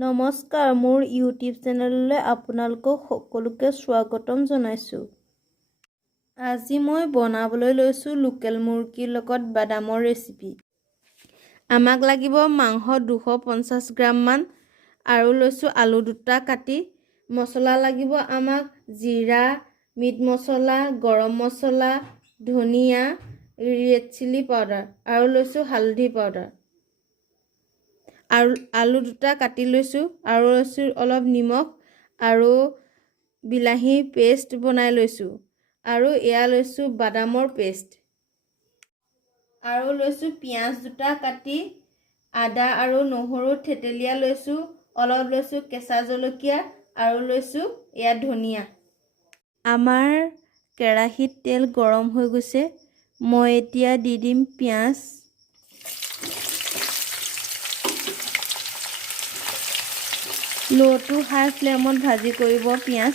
নমস্কাৰ, মোৰ ইউটিউব চেনেললৈ আপোনালোকক সকলোকে স্বাগতম জনাইছোঁ। আজি মই বনাবলৈ লৈছোঁ লোকেল মুৰ্গীৰ লগত বাদামৰ ৰেচিপি। আমাক লাগিব মাংস 250 গ্ৰাম মান আৰু লৈছোঁ আলু দুটা কাটি। মছলা লাগিব আমাক জিৰা, মিট মছলা, গৰম মছলা, ধনিয়া, ৰেড চিলি পাউডাৰ আৰু লৈছোঁ হালধি পাউডাৰ। আৰু আলু দুটা কাটি লৈছোঁ আৰু লৈছোঁ অলপ নিমখ আৰু বিলাহী পেষ্ট বনাই লৈছোঁ আৰু এয়া লৈছোঁ বাদামৰ পেষ্ট আৰু লৈছোঁ পিঁয়াজ দুটা কাটি, আদা আৰু নহৰু থেতেলিয়াই লৈছোঁ, অলপ লৈছোঁ কেঁচা জলকীয়া আৰু লৈছোঁ এয়া ধনিয়া। আমাৰ কেৰাহীত তেল গৰম হৈ গৈছে। মই এতিয়া দি দিম পিঁয়াজ। লো টু হাই ফ্লেমত ভাজি কৰিব পিঁয়াজ।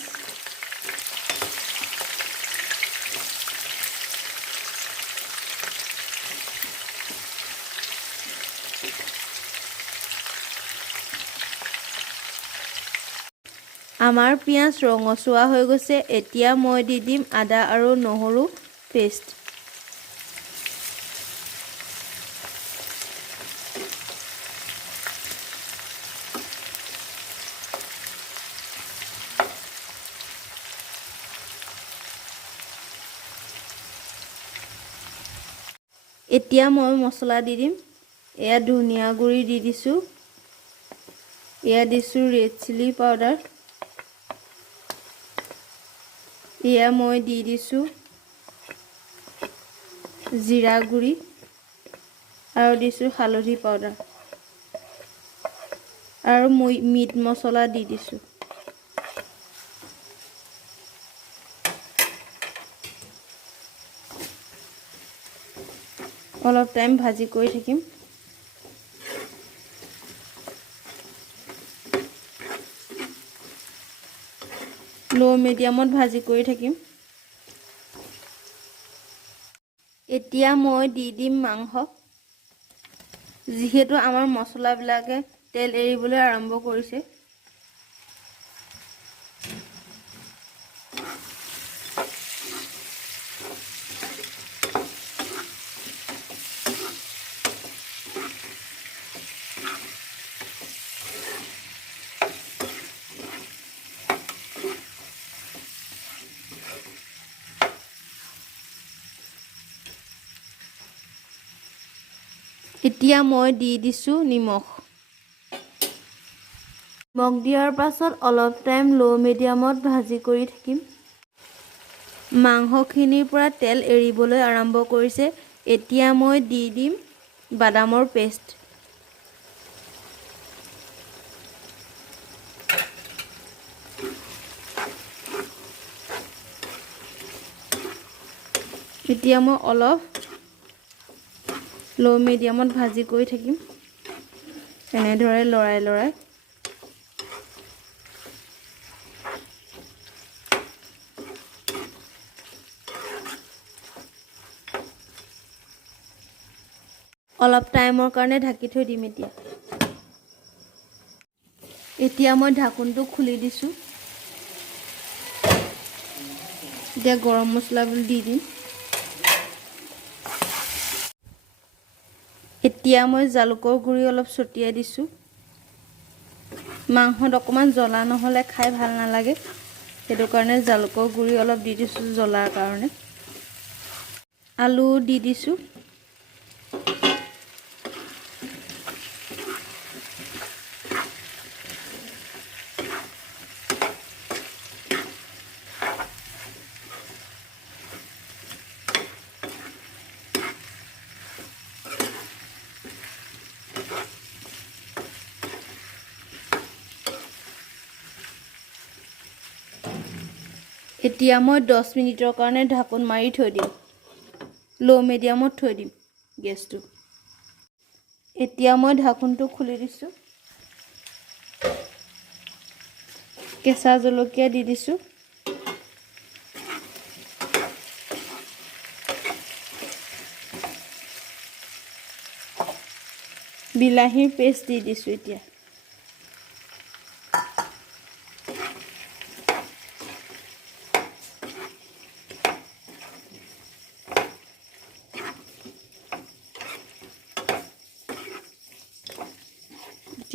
আমাৰ পিঁয়াজ ৰঙচুৱা হৈ গৈছে। এতিয়া মই দি দিম আদা আৰু নহৰু পেষ্ট। এতিয়া মই মছলা দি দিম। এয়া ধনিয়া গুড়ি দি দিছোঁ, এয়া দিছোঁ ৰেড চিলি পাউডাৰ, এয়া মই দি দিছোঁ জিৰা গুড়ি আৰু দিছোঁ হালধি পাউডাৰ আৰু মিট মছলা দি দিছোঁ। অলপ টাইম ভাজি কৰি থাকিম। লো মিডিয়ামত ভাজি কৰি থাকিম। এতিয়া মই দি দিম মাংস। যিহেতু আমাৰ মছলাবিলাকে তেল এৰিবলৈ আৰম্ভ কৰিছে। এতিয়া মই দি দিছোঁ নিমখ। নিমখ দিয়াৰ পাছত অলপ টাইম লো মিডিয়ামত ভাজি কৰি থাকিম। মাংসখিনিৰ পৰা তেল এৰিবলৈ আৰম্ভ কৰিছে। এতিয়া মই দি দিম বাদামৰ পেষ্ট। এতিয়া মই অলপ লো মিডিয়ামত ভাজি কৰি থাকিম, এনেদৰে লৰাই লৰাই। অলপ টাইমৰ কাৰণে ঢাকি থৈ দিম। এতিয়া মই ঢাকোনটো খুলি দিছোঁ। এতিয়া গৰম মছলাবোৰ দি দিম। এতিয়া মই জালুকৰ গুড়ি অলপ ছটিয়াই দিছোঁ। মাংসত অকণমান জ্বলা নহ'লে খাই ভাল নালাগে, সেইটো কাৰণে জালুকৰ গুড়ি অলপ দি দিছোঁ জ্বলাৰ কাৰণে। আলু দি দিছোঁ। এতিয়া মই 10 মিনিটৰ কাৰণে ঢাকোন মাৰি থৈ দিম। লো মিডিয়ামত থৈ দিম গেছটো। এতিয়া মই ঢাকোনটো খুলি দিছোঁ। কেঁচা জলকীয়া দি দিছোঁ। বিলাহীৰ পেষ্ট দি দিছোঁ। এতিয়া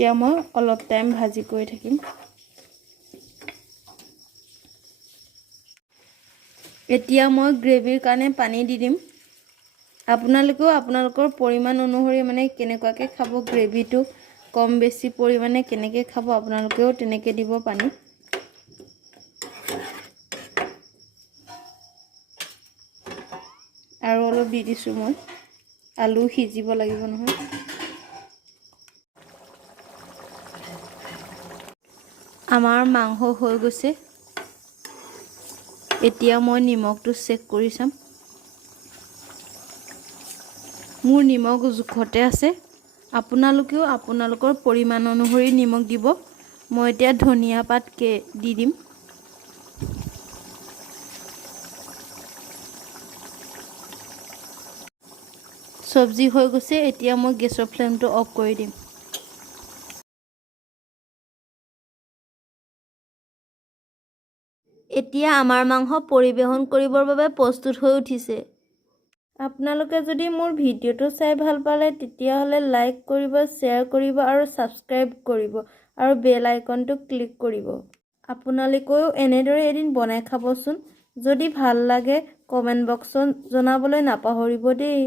এতিয়া মই অলপ টাইম ভাজি কৰি থাকিম। এতিয়া মই গ্ৰেভিৰ কাৰণে পানী দি দিম। আপোনালোকেও আপোনালোকৰ পৰিমাণ অনুসৰি মানে কেনেকুৱাকৈ খাব, গ্ৰেভিটো কম বেছি পৰিমাণে কেনেকৈ খাব আপোনালোকেও তেনেকৈ দিব পানী। আৰু অলপ দি দিছোঁ মই, আলু সিজিব লাগিব নহয়। আমাৰ মাংস হৈ গৈছে। এতিয়া মই নিমখটো চেক কৰি চাম। মোৰ নিমখ জোখতে আছে। আপোনালোকেও আপোনালোকৰ পৰিমাণ অনুসৰি নিমখ দিব। মই এতিয়া ধনিয়া পাত দি দিম। চব্জি হৈ গৈছে। এতিয়া মই গেছৰ ফ্লেমটো অফ কৰি দিম। এতিয়া আমাৰ মাংস পৰিৱেশন কৰিবৰ বাবে প্ৰস্তুত হৈ উঠিছে। আপোনালোকে যদি মোৰ ভিডিঅ'টো চাই ভাল পালে তেতিয়াহ'লে লাইক কৰিব, শ্বেয়াৰ কৰিব আৰু ছাবস্ক্ৰাইব কৰিব আৰু বেল আইকনটো ক্লিক কৰিব। আপোনালোকেও এনেদৰে এদিন বনাই খাবচোন। যদি ভাল লাগে কমেণ্ট বক্সত জনাবলৈ নাপাহৰিব দেই।